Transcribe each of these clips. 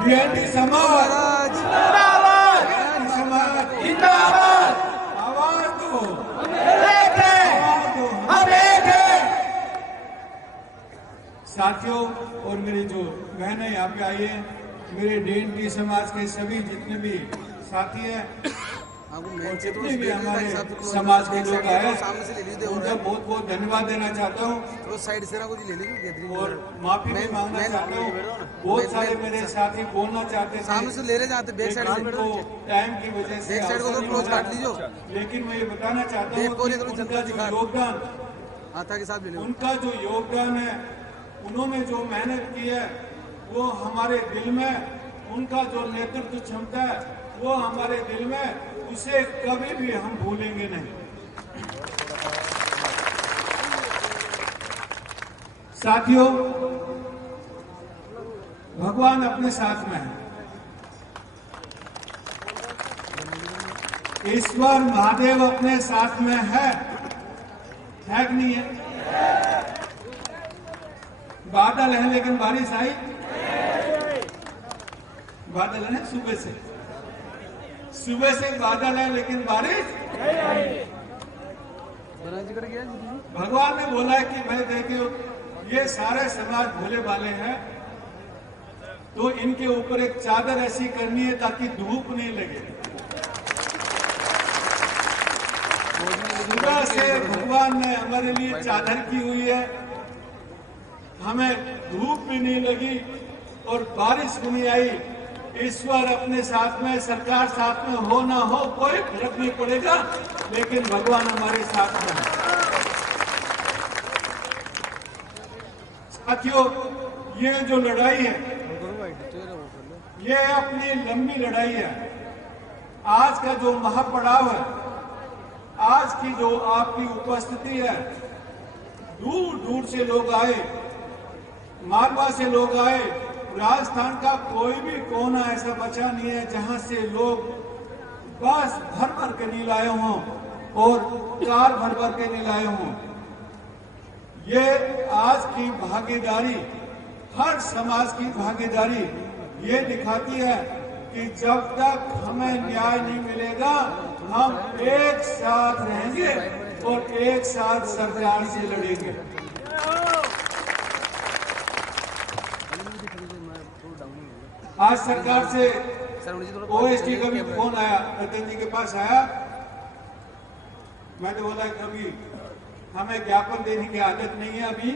बीएनटी समाज जिंदाबाद, समाज जिंदाबाद। आवाज दो, हम एक हैं। साथियों और मेरी जो बहनें यहाँ पे आई है, मेरे डीएनटी समाज के सभी जितने भी साथी हैं और जितने भी हमारे समाज के लोग आए, उनका बहुत बहुत धन्यवाद देना चाहता हूँ और माफी भी मांगना चाहता हूँ। बहुत सारे मेरे साथी बोलना चाहते थे, तो टाइम की वजह से लेकिन मैं ये बताना चाहता हूँ उनका जो योगदान है, उन्होंने जो मेहनत की है वो हमारे दिल में, उनका जो नेतृत्व क्षमता है वो हमारे दिल में, उसे कभी भी हम भूलेंगे नहीं। साथियों, भगवान अपने साथ में है। ईश्वर महादेव अपने साथ में है कि नहीं है? बादल है लेकिन बारिश आई? बादल है सुबह से बादल है लेकिन बारिश। भगवान ने बोला है कि भाई देखिए, ये सारे समाज भोले भाले हैं, तो इनके ऊपर एक चादर ऐसी करनी है ताकि धूप नहीं लगे। सुबह से भगवान ने हमारे लिए चादर की हुई है, हमें धूप भी नहीं लगी और बारिश भी नहीं आई। ईश्वर अपने साथ में, सरकार साथ में हो ना हो कोई फर्क नहीं पड़ेगा, लेकिन भगवान हमारे साथ में है। साथियों, ये जो लड़ाई है, ये अपनी लंबी लड़ाई है। आज का जो महापड़ाव है, आज की जो आपकी उपस्थिति है, दूर दूर से लोग आए, मालवा से लोग आए, राजस्थान का कोई भी कोना ऐसा बचा नहीं है जहां से लोग बस भर भर के नहीं लाए हों और कार भर भर के नहीं लाए हों। ये आज की भागीदारी, हर समाज की भागीदारी ये दिखाती है कि जब तक हमें न्याय नहीं मिलेगा, हम एक साथ रहेंगे और एक साथ सरकार से लड़ेंगे। आज सरकार से ओएसडी का भी फोन आया, रतन जी के पास आया। मैंने बोला कभी हमें ज्ञापन देने की आदत नहीं है, अभी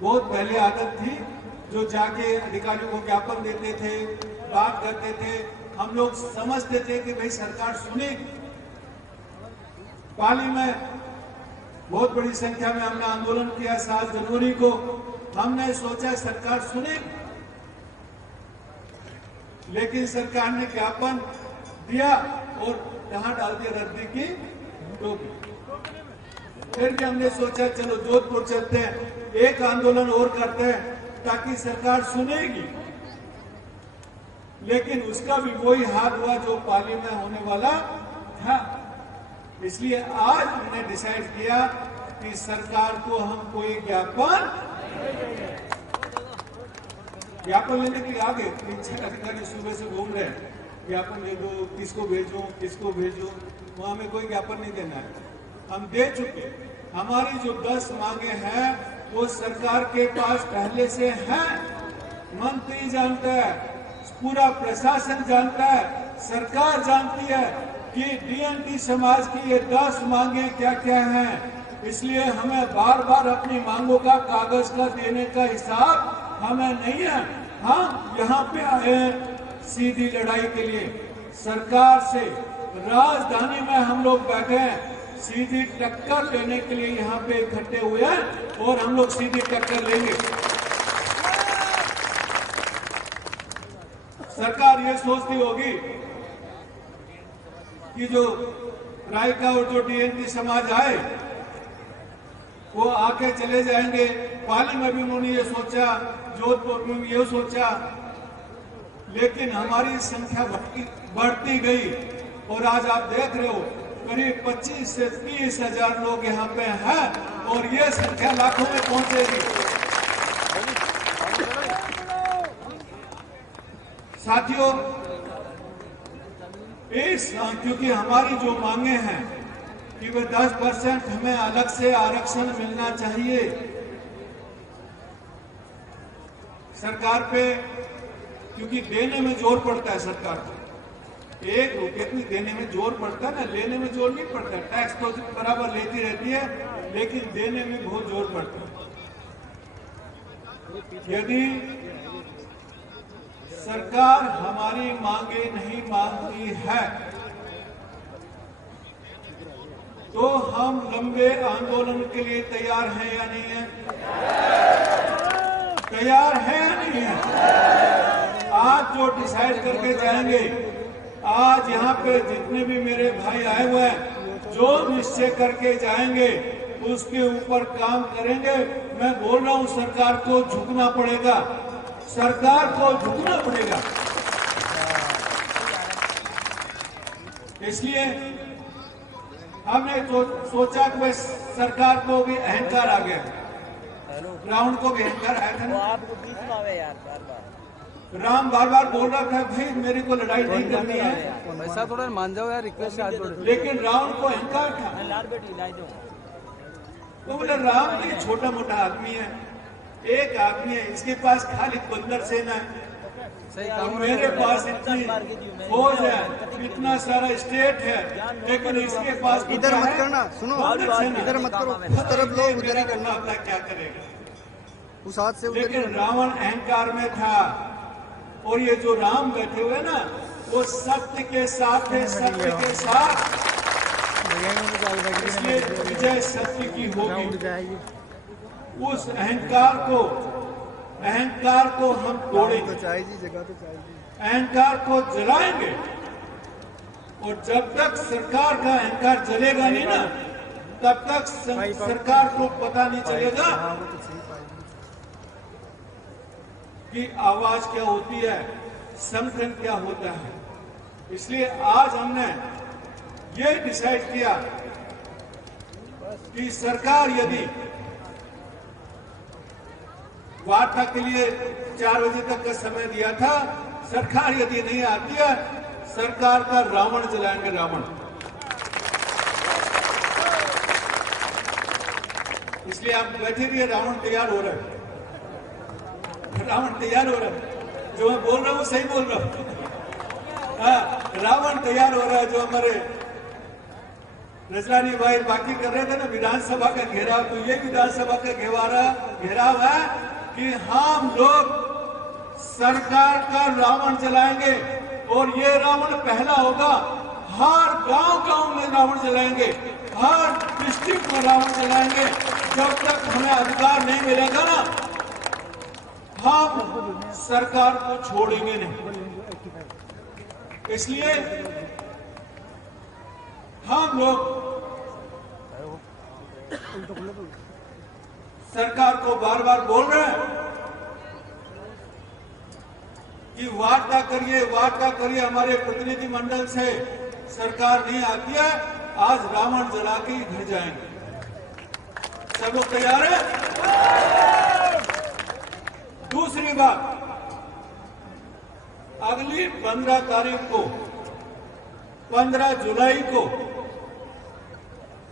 बहुत पहले आदत थी, जो जाके अधिकारियों को ज्ञापन देते थे, बात करते थे, हम लोग समझते थे कि भाई सरकार सुनेगी। पाली में बहुत बड़ी संख्या में हमने आंदोलन किया 7 जनवरी को, हमने सोचा सरकार सुनेगी, लेकिन सरकार ने ज्ञापन दिया और कहां डाल दिया, रद्दी की टोपी। फिर भी हमने सोचा चलो जोधपुर चलते हैं, एक आंदोलन और करते हैं ताकि सरकार सुनेगी, लेकिन उसका भी वही हाल हुआ जो पाली में होने वाला था। इसलिए आज हमने डिसाइड किया कि सरकार को हम कोई ज्ञापन लेने के लिए आगे 3-6 अधिकारी सुबह से घूम रहे हैं, ज्ञापन ले दो, किसको भेजो, वहां हमें कोई ज्ञापन नहीं देना है, हम दे चुके। हमारी जो 10 मांगे हैं वो सरकार के पास पहले से हैं, मंत्री जानता है, पूरा प्रशासन जानता है, सरकार जानती है कि डीएनटी समाज की ये 10 मांगे क्या क्या हैं। इसलिए हमें बार बार अपनी मांगों का कागज का देने का हिसाब हमें नहीं है। हम यहाँ पे आए सीधी लड़ाई के लिए, सरकार से राजधानी में हम लोग बैठे हैं, सीधी टक्कर लेने के लिए यहाँ पे इकट्ठे हुए हैं और हम लोग सीधी टक्कर लेंगे। सरकार ये सोचती होगी कि जो रायका और जो डीएनटी समाज आए वो आके चले जाएंगे। पाली में भी उन्होंने ये सोचा, जोधपुर में भी ये सोचा, लेकिन हमारी संख्या बढ़ती गई और आज आप देख रहे हो करीब 25 से 30 हजार लोग यहाँ पे हैं और ये संख्या लाखों में पहुंचेगी। साथियों, क्योंकि हमारी जो मांगे हैं कि वे 10% हमें अलग से आरक्षण मिलना चाहिए, सरकार पे, क्योंकि देने में जोर पड़ता है सरकार को। 1 रुपये भी देने में जोर पड़ता है ना, लेने में जोर नहीं पड़ता। टैक्स तो बराबर लेती रहती है, लेकिन देने में बहुत जोर पड़ता है। यदि सरकार हमारी मांगे नहीं मानती है तो हम लंबे आंदोलन के लिए तैयार हैं या नहीं है? तैयार है या नहीं है? आज जो डिसाइड करके जाएंगे, आज यहाँ पे जितने भी मेरे भाई आए हुए हैं, जो निश्चय करके जाएंगे उसके ऊपर काम करेंगे। मैं बोल रहा हूँ, सरकार को झुकना पड़ेगा, सरकार को झुकना पड़ेगा। इसलिए हमने सोचा कि सरकार को भी अहंकार आ गया, रावण को भी अहंकार आया था ना। आपको बीच में आवे यार, बार-बार राम बार बार बोल रहा था, भाई मेरे को लड़ाई नहीं करनी है, ऐसा थोड़ा मान जाओ यार, रिक्वेस्ट हाथ जोड़। लेकिन रावण को अहंकार था। लाल बेटी लाई दो। तो बोले राम भी छोटा मोटा आदमी है, एक आदमी है, इसके पास खाली बंदर सेना है, सही और काम मेरे पास इतनी फौज है, इतना सारा स्टेट है, लेकिन इसके पास इधर मत करना, सुनो, इधर मत करो, उस तरफ लो, उधर ही करना। अपना क्या करेगा? उस हाथ से उधर ही लेकिन करना। रावण अहंकार में था, और ये जो राम बैठे हुए ना, वो सत्य के साथ है, सत्य के साथ। इसलिए विजय सत्य की होगी। उस अहंकार को हम तोड़ेंगे, जगह तो चाहिए। अहंकार को जलाएंगे, और जब तक सरकार का अहंकार जलेगा नहीं ना, तब तक सरकार को पता नहीं चलेगा कि आवाज क्या होती है, संगठन क्या होता है। इसलिए आज हमने ये डिसाइड किया कि सरकार यदि वार्ता के लिए 4 बजे तक का समय दिया था, सरकार यदि नहीं आती है, सरकार का रावण जलाएंगे, रावण। इसलिए आप बैठे रहिए, रावण तैयार हो रहा है, रावण तैयार हो रहा है। जो मैं बोल रहा हूँ सही बोल रहा हूँ। हाँ, रावण तैयार हो रहा है। जो हमारे रजरानी भाई बाकी कर रहे थे ना, विधानसभा का घेराव, तो ये विधानसभा का घेराव है कि हम लोग सरकार का रावण जलाएंगे, और ये रावण पहला होगा। हर गांव में रावण जलाएंगे, हर डिस्ट्रिक्ट में रावण जलाएंगे। जब तक हमें अधिकार नहीं मिलेगा ना, हम सरकार को छोड़ेंगे नहीं। इसलिए हम लोग सरकार को बार बार बोल रहे हैं कि वार्ता करिए हमारे प्रतिनिधि मंडल से। सरकार नहीं आती है, आज रावण जला के ही घर जाएंगे। सब लोग तैयार है? दूसरी बात, अगली 15 तारीख को, 15 जुलाई को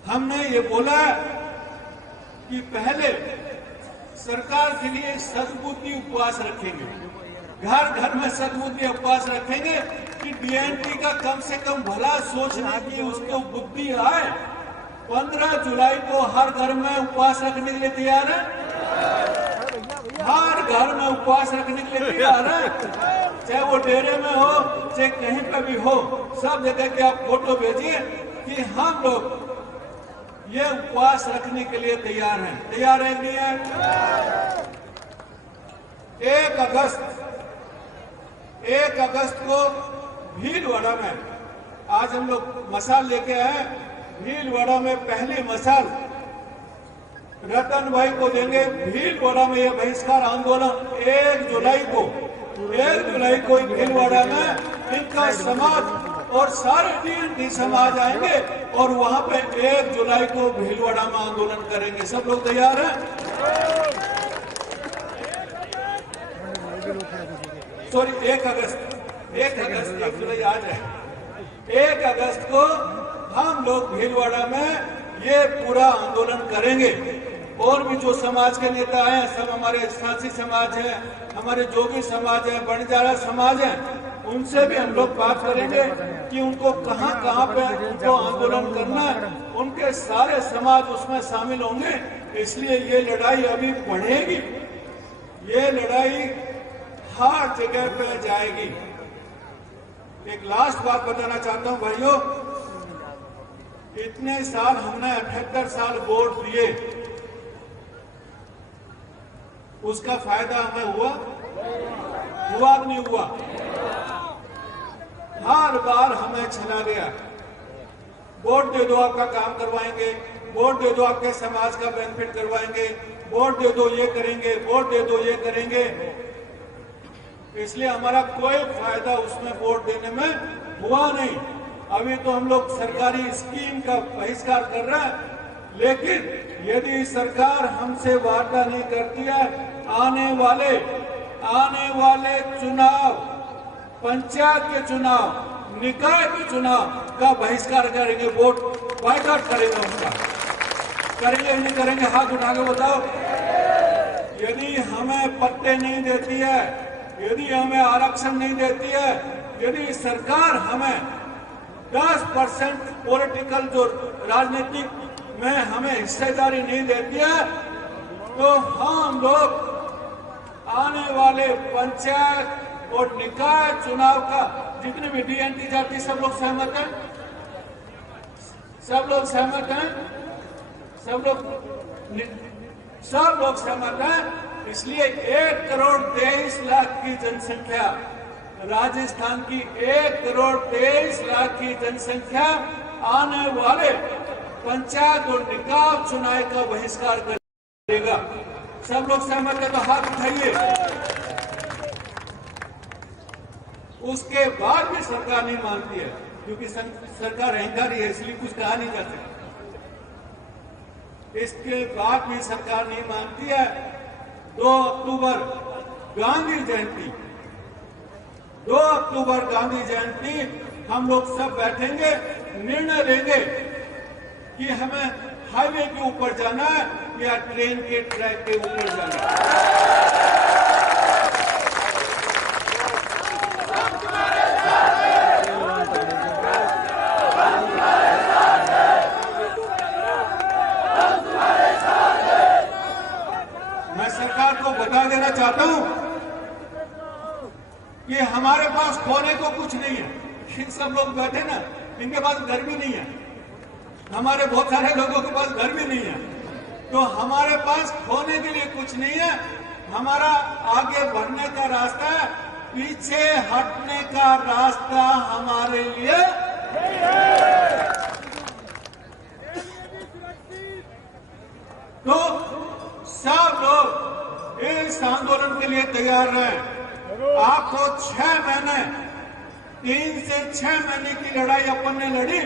हमने ये बोला कि पहले सरकार के लिए सद्बुद्धि उपवास रखेंगे, घर घर में सद्बुद्धि उपवास रखेंगे कि डीएनटी का कम से कम भला सोचने की उसको बुद्धि आए। 15 जुलाई को हर घर में उपवास रखने के लिए तैयार है? हर घर में उपवास रखने के लिए तैयार है? चाहे वो डेरे में हो, चाहे कहीं पर भी हो, सब जगह के आप फोटो भेजिए कि हम लोग ये उपवास रखने के लिए तैयार हैं। तैयार है नहीं है? 1 अगस्त को भीलवाड़ा में आज हम लोग मसाल लेके आए। भीलवाड़ा में पहली मसाल रतन भाई को देंगे। भीलवाड़ा में यह बहिष्कार आंदोलन 1 जुलाई को भीलवाड़ा में इनका समाज और सारे डीएनटी समाज आएंगे, और वहां पे 1 जुलाई को भीलवाड़ा में आंदोलन करेंगे। सब लोग तैयार हैं? सॉरी, 1 अगस्त 1 अगस्त 1 जुलाई आज है, 1 अगस्त को हम लोग भीलवाड़ा में ये पूरा आंदोलन करेंगे। और भी जो समाज के नेता हैं, सब हमारे साथी समाज है, हमारे जोगी समाज है, बंजारा समाज है, उनसे भी हम लोग बात करेंगे कि उनको कहां कहां पे उनको आंदोलन करना है। उनके सारे समाज उसमें शामिल होंगे। इसलिए ये लड़ाई अभी बढ़ेगी, ये लड़ाई हर जगह पे जाएगी। एक लास्ट बात बताना चाहता हूं भाइयों, इतने साल हमने 78 साल वोट दिए, उसका फायदा हमें हुआ कि नहीं हुआ? हर बार हमें छना गया। वोट दे दो आपका काम करवाएंगे, वोट दे दो आपके समाज का बेनिफिट करवाएंगे, वोट दे दो ये करेंगे, वोट दे दो ये करेंगे। इसलिए हमारा कोई फायदा उसमें वोट देने में हुआ नहीं। अभी तो हम लोग सरकारी स्कीम का बहिष्कार कर रहे हैं, लेकिन यदि सरकार हमसे वादा नहीं करती है, आने वाले चुनाव, पंचायत के चुनाव, निकाय के चुनाव का बहिष्कार करेंगे, वोट बायकॉट करेंगे। उनका करेंगे नहीं करेंगे? हाथ उठा के बताओ। यदि हमें पट्टे नहीं देती है, यदि हमें आरक्षण नहीं देती है, यदि सरकार हमें 10% पॉलिटिकल जो राजनीतिक में हमें हिस्सेदारी नहीं देती है, तो हम लोग आने वाले पंचायत और निकाय चुनाव का, जितने भी डीएनटी जाति, सब लोग सहमत हैं? सब लोग सहमत हैं? सब लोग सहमत हैं। इसलिए 1,23,00,000 की जनसंख्या, राजस्थान की 1,23,00,000 की जनसंख्या आने वाले पंचायत और निकाय चुनाव का बहिष्कार करेगा। सब लोग सहमत है तो हाथ उठाइए। उसके बाद भी सरकार नहीं मानती है, क्योंकि सरकार अहंकारी है, इसलिए कुछ कहा नहीं जा सकता। इसके बाद भी सरकार नहीं मानती है। 2 अक्टूबर गांधी जयंती, 2 अक्टूबर गांधी जयंती हम लोग सब बैठेंगे, निर्णय लेंगे कि हमें हाईवे के ऊपर जाना है या ट्रेन के ट्रैक के ऊपर जाना है। मैं सरकार को बता देना चाहता हूं कि हमारे पास खोने को कुछ नहीं है। इन सब लोग बैठे ना, इनके पास घर भी नहीं है। हमारे बहुत सारे लोगों के पास घर भी नहीं है, तो हमारे पास खोने के लिए कुछ नहीं है। हमारा आगे बढ़ने का रास्ता है, पीछे हटने का रास्ता हमारे लिए नहीं है। तो सब लोग इस आंदोलन के लिए तैयार रहें। आपको 6 महीने, 3 से 6 महीने की लड़ाई अपन ने लड़ी,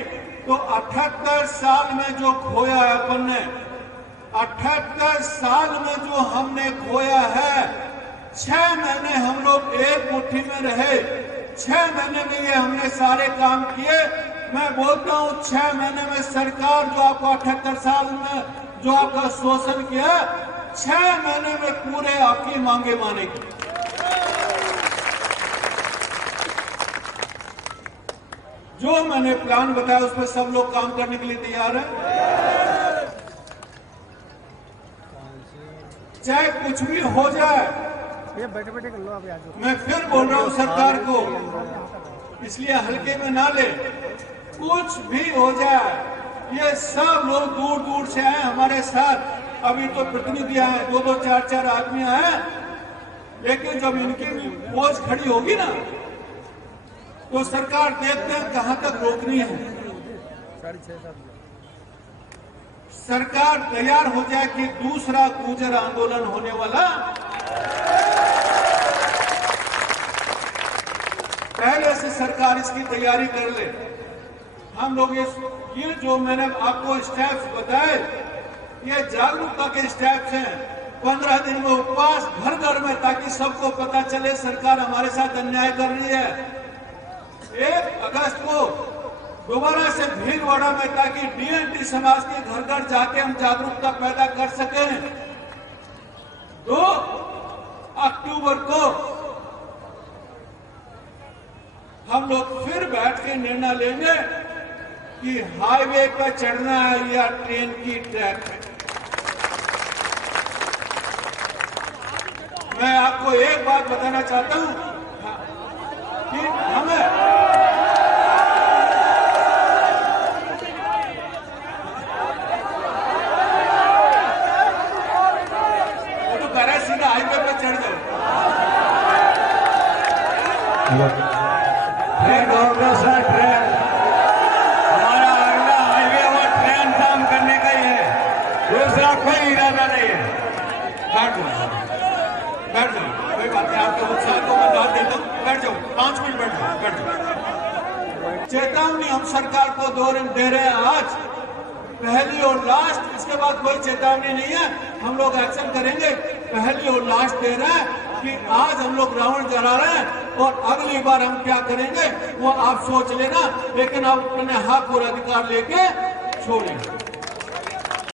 तो 78 साल में जो खोया है अपन ने, 78 साल में जो हमने खोया है, 6 महीने हम लोग एक मुट्ठी में रहे। 6 महीने में ये हमने सारे काम किए। मैं बोलता हूं 6 महीने में सरकार जो आपको 78 साल में जो आपका शोषण किया, 6 महीने में पूरे आपकी मांगे मानेगी। जो मैंने प्लान बताया उस पर सब लोग काम करने के लिए तैयार हैं। चाहे कुछ भी हो जाए, ये बैठे बैठे कर लो आप यार। मैं फिर बोल रहा हूं सरकार को, इसलिए हल्के में ना ले। कुछ भी हो जाए, ये सब लोग दूर दूर से आए हमारे साथ। अभी तो प्रतिनिधि आए, 2-2, 4-4 आदमी आए, लेकिन जब इनकी फौज खड़ी होगी ना, तो सरकार देखते हैं कहां तक रोकनी है। सरकार तैयार हो जाए कि दूसरा गुर्जर आंदोलन होने वाला, पहले से सरकार इसकी तैयारी कर ले। हम लोग ये जो मैंने आपको स्टेप्स बताए, ये जागरूकता के स्टेप्स हैं। 15 दिन में उपवास घर घर में, ताकि सबको पता चले सरकार हमारे साथ अन्याय कर रही है। 1 अगस्त को दोबारा से भीलवाड़ा में, ताकि डीएनटी समाज के घर घर जाके हम जागरूकता पैदा कर सकें। 2 अक्टूबर को हम लोग फिर बैठ के निर्णय लेंगे कि हाईवे पर चढ़ना है या ट्रेन की ट्रैक पे। मैं आपको एक बात बताना चाहता हूं कि हमें सीधा हाईवे पे चढ़ जाओ। ट्रेन हमारा अगला हाईवे और ट्रेन काम करने का ही है, दूसरा कोई इरादा नहीं है। बैठ जाओ, कोई बात नहीं, आपके उत्साह को मैं दाद देता हूँ। बैठ जाओ, 5 मिनट बैठ जाओ, बैठ जाओ। चेतावनी हम सरकार को दे रहे हैं आज, पहली और लास्ट, इसके बाद कोई चेतावनी नहीं है। हम लोग एक्शन करेंगे, पहली और लास्ट दे रहे हैं कि आज हम लोग रावण जला रहे हैं और अगली बार हम क्या करेंगे वो आप सोच लेना, लेकिन आप अपने हक और अधिकार लेके छोड़ेंगे।